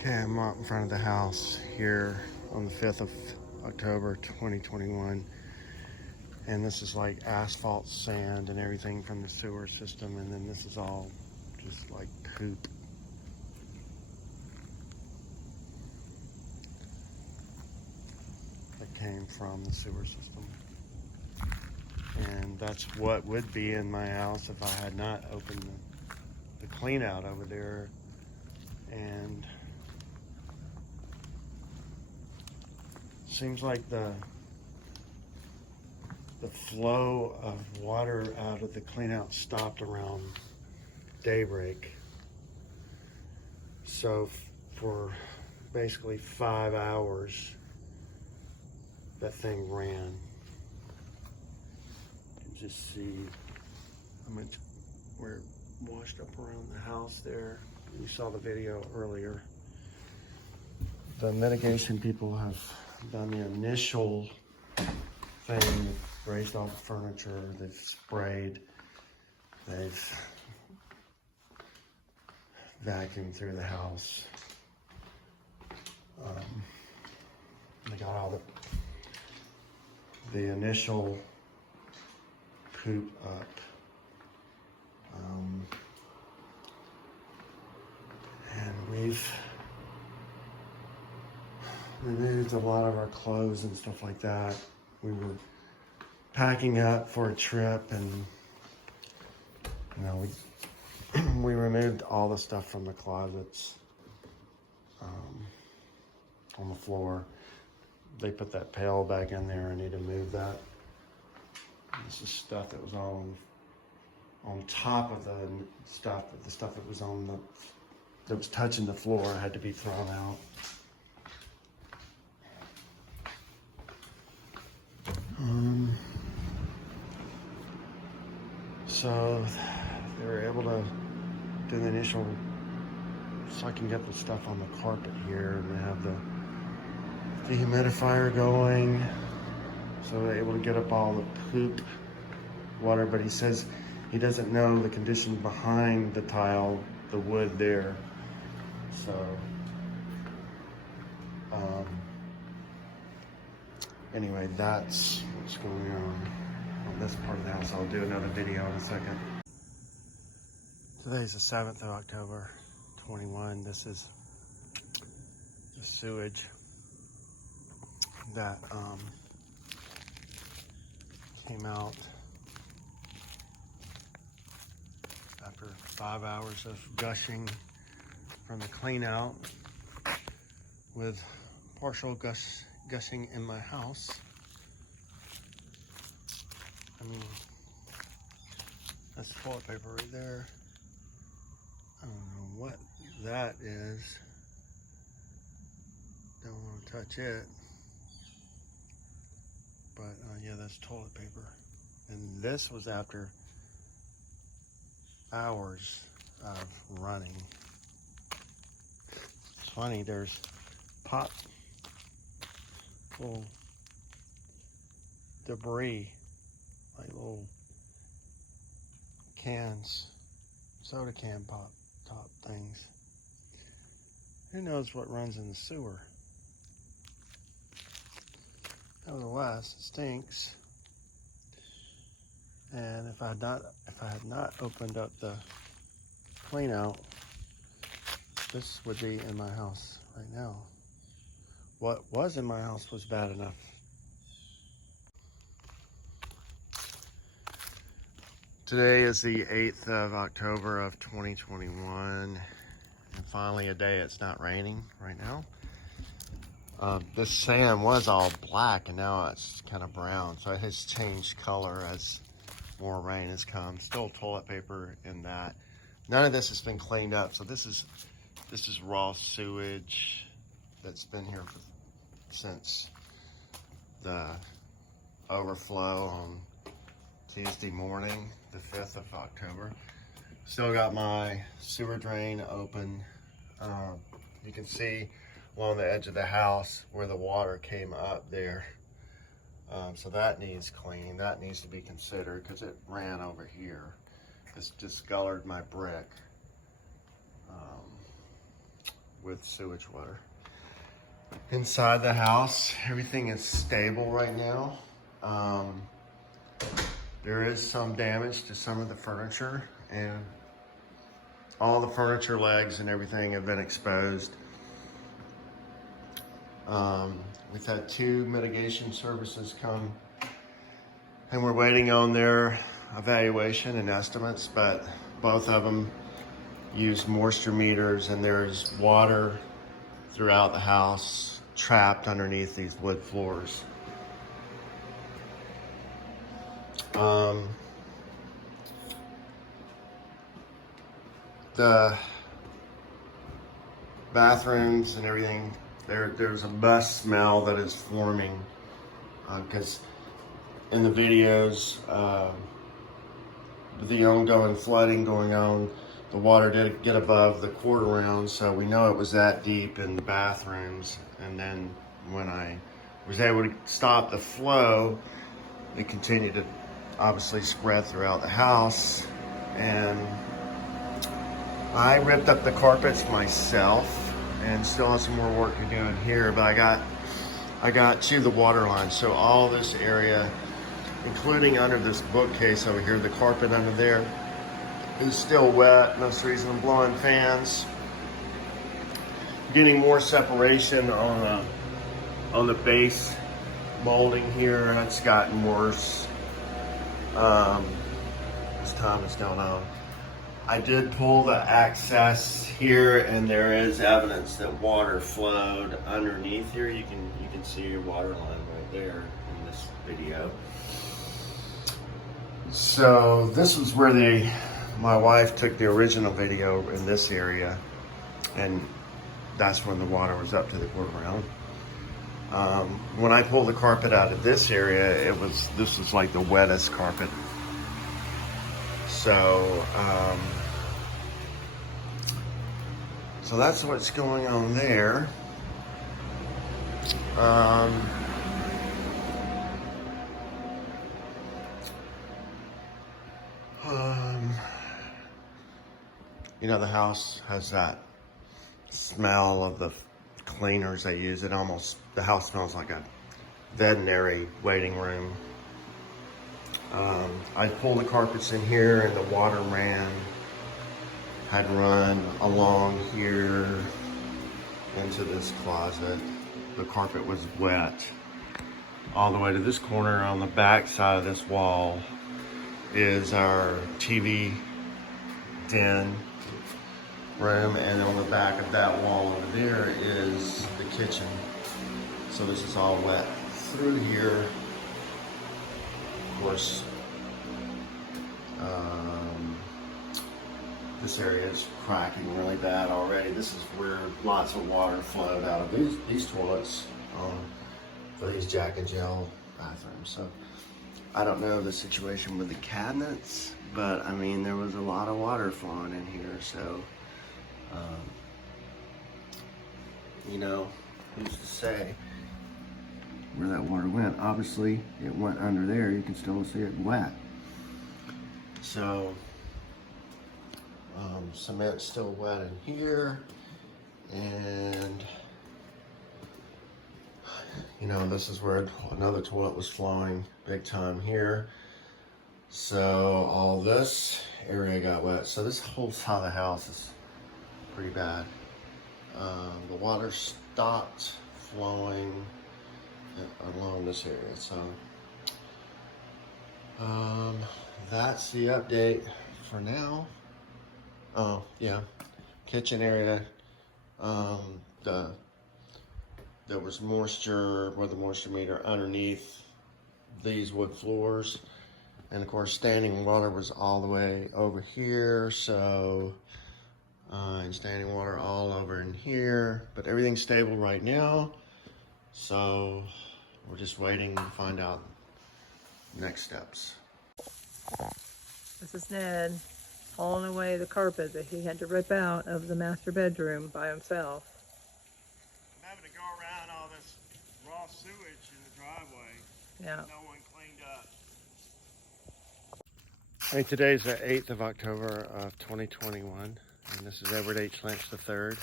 Okay, I'm out in front of the house here on the 5th of October 2021, and this is like asphalt, sand, and everything from the sewer system, and then this is all just like poop. That came from the sewer system. And that's what would be in my house if I had not opened the clean out over there. And seems like the flow of water out of the clean out stopped around daybreak. So for basically 5 hours, that thing ran. You can just see how much where it washed up around the house there. You saw the video earlier. The mitigation people have done the initial thing. They've raised all the furniture, they've sprayed, they've vacuumed through the house. They got all the initial poop up. And we've removed a lot of our clothes and stuff like that. We were packing up for a trip, and we removed all the stuff from the closets on the floor. They put that pail back in there. I need to move that. This is stuff that was on top of the stuff that was that was touching the floor had to be thrown out. So they were able to do the initial, so I can get the stuff on the carpet here, and they have the dehumidifier going, so they're able to get up all the poop water. But he says he doesn't know the condition behind the tile, the wood there. So anyway, that's what's going on this part of the house. I'll do another video in a second. Today's the 7th of October 21. This is the sewage that came out after 5 hours of gushing from the clean out, with partial gushing in my house. I mean, that's toilet paper right there. I don't know what that is. Don't want to touch it. But yeah, that's toilet paper. And this was after hours of running. It's funny, there's little debris, like little cans, soda can top things. Who knows what runs in the sewer? Nevertheless, it stinks. And if I had not opened up the clean out, this would be in my house right now. What was in my house was bad enough. Today is the 8th of October of 2021, and finally a day it's not raining right now. This sand was all black, and now it's kind of brown, so it has changed color as more rain has come. Still toilet paper in that. None of this has been cleaned up, so this is raw sewage that's been here since the overflow on Tuesday morning, the 5th of October. Still got my sewer drain open. You can see along the edge of the house where the water came up there. So that needs cleaning. That needs to be considered because it ran over here. It's discolored my brick. with sewage water. Inside the house, everything is stable right now. There is some damage to some of the furniture, and all the furniture legs and everything have been exposed. We've had 2 mitigation services come, and we're waiting on their evaluation and estimates, but both of them use moisture meters, and there's water throughout the house trapped underneath these wood floors. The bathrooms and everything, there's a bus smell that is forming because in the videos, the ongoing flooding going on, the water did get above the quarter round, so we know it was that deep in the bathrooms. And then when I was able to stop the flow, it continued to obviously spread throughout the house. And I ripped up the carpets myself and still have some more work to do in here, but I got to the water line. So all this area, including under this bookcase over here, the carpet under there is still wet. That's the reason I'm blowing fans. Getting more separation on the base molding here. It's gotten worse as time has gone on. I did pull the access here, and there is evidence that water flowed underneath here. You can see your water line right there in this video. So this is where my wife took the original video in this area, and that's when the water was up to the quarter round. When I pulled the carpet out of this area, this was like the wettest carpet. So so that's what's going on there. You know, the house has that smell of the cleaners they use. The house smells like a veterinary waiting room. I pulled the carpets in here, and the water had run along here into this closet. The carpet was wet all the way to this corner. On the back side of this wall is our TV den room, and on the back of that wall over there is the kitchen. So this is all wet through here. Of course, this area is cracking really bad already. This is where lots of water flowed out of these toilets for these Jack and Jill bathrooms. So I don't know the situation with the cabinets, but I mean, there was a lot of water flowing in here. So, you know, who's to say where that water went? Obviously, it went under there. You can still see it wet. So, cement's still wet in here, and you know, this is where another toilet was flowing big time here. So all this area got wet. So this whole side of the house is pretty bad. The water stopped flowing along this area. So that's the update for now. Oh yeah, kitchen area. There was moisture with the moisture meter underneath these wood floors, and of course standing water was all the way over here. So and standing water all over in here, but everything's stable right now. So we're just waiting to find out next steps. This is Ned hauling away the carpet that he had to rip out of the master bedroom by himself. I'm having to go around all this raw sewage in the driveway. Yeah. No one cleaned up. Hey, today's the 8th of October of 2021, and this is Edward H. Lynch III.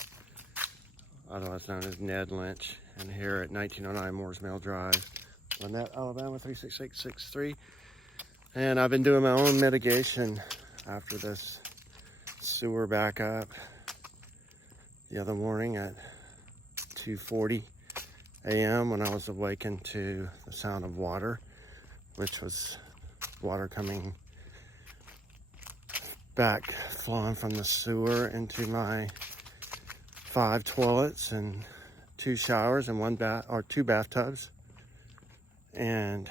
otherwise known as Ned Lynch, and here at 1909 Moores Mill Drive, Lanett, Alabama 36863. And I've been doing my own mitigation after this sewer backup the other morning at 2:40 a.m. when I was awakened to the sound of water, which was water coming back, flowing from the sewer into my 5 toilets and 2 showers and 2 bathtubs. And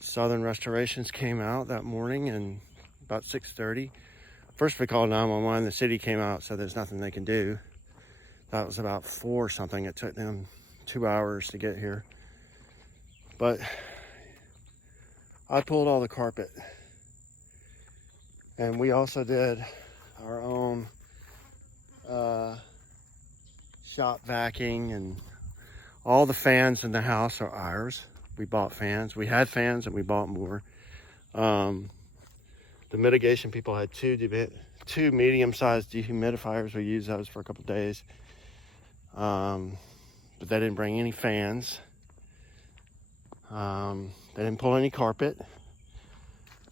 Southern Restorations came out that morning and about 6:30. First we called 911. The city came out, so there's nothing they can do. That was about 4 something. It took them 2 hours to get here. But I pulled all the carpet. And we also did our own shop vacuuming, and all the fans in the house are ours. We bought fans. We had fans and we bought more. The mitigation people had 2 medium-sized dehumidifiers. We used those for a couple days. But they didn't bring any fans. They didn't pull any carpet.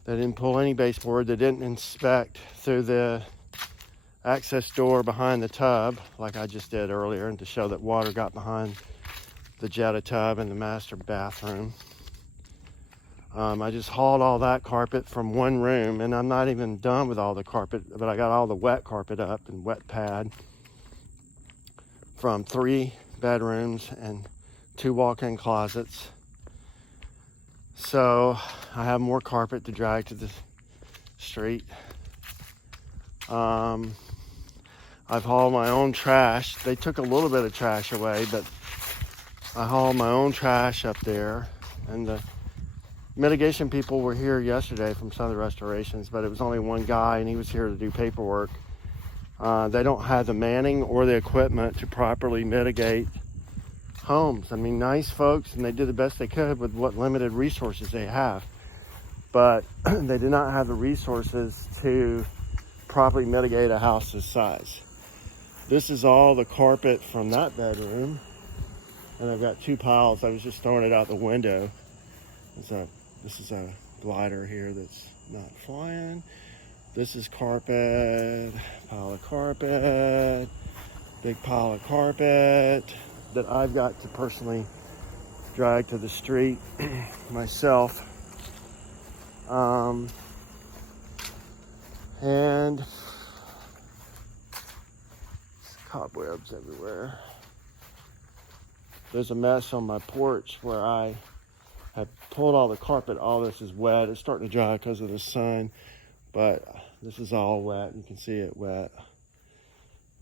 They didn't pull any baseboard. They didn't inspect through the access door behind the tub like I just did earlier, and to show that water got behind the Jetta tub in the master bathroom. I just hauled all that carpet from one room, and I'm not even done with all the carpet, but I got all the wet carpet up and wet pad from 3 bedrooms and 2 walk-in closets. So I have more carpet to drag to the street. I've hauled my own trash. They took a little bit of trash away, but I hauled my own trash up there. And the mitigation people were here yesterday from Southern Restorations, but it was only one guy, and he was here to do paperwork. They don't have the manning or the equipment to properly mitigate homes. I mean, nice folks, and they did the best they could with what limited resources they have. But they did not have the resources to properly mitigate a house this size. This is all the carpet from that bedroom. And I've got 2 piles. I was just throwing it out the window. This is a glider here that's not flying. This is carpet, pile of carpet, big pile of carpet that I've got to personally drag to the street myself. And cobwebs everywhere. There's a mess on my porch where I have pulled all the carpet. All this is wet. It's starting to dry because of the sun, but this is all wet. You can see it wet.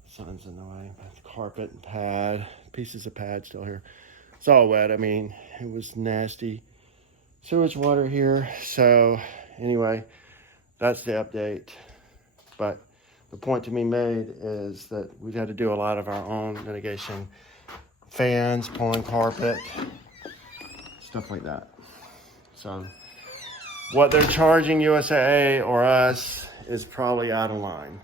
Sun's in the way. Carpet and pad, pieces of pad still here. It's all wet. I mean, it was nasty sewage water here. So anyway, that's the update. But the point to be made is that we've had to do a lot of our own mitigation. Fans, pulling carpet, stuff like that. So what they're charging USAA or us is probably out of line.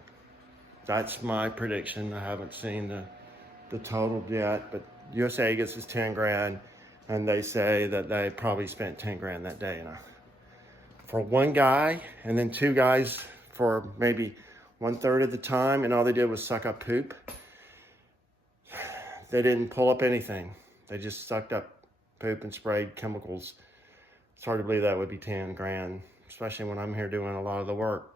That's my prediction. I haven't seen the total yet, but USAA gets us 10 grand, and they say that they probably spent 10 grand that day. For one guy, and then 2 guys for maybe 1/3 of the time, and all they did was suck up poop. They didn't pull up anything. They just sucked up poop and sprayed chemicals. It's hard to believe that would be 10 grand, especially when I'm here doing a lot of the work.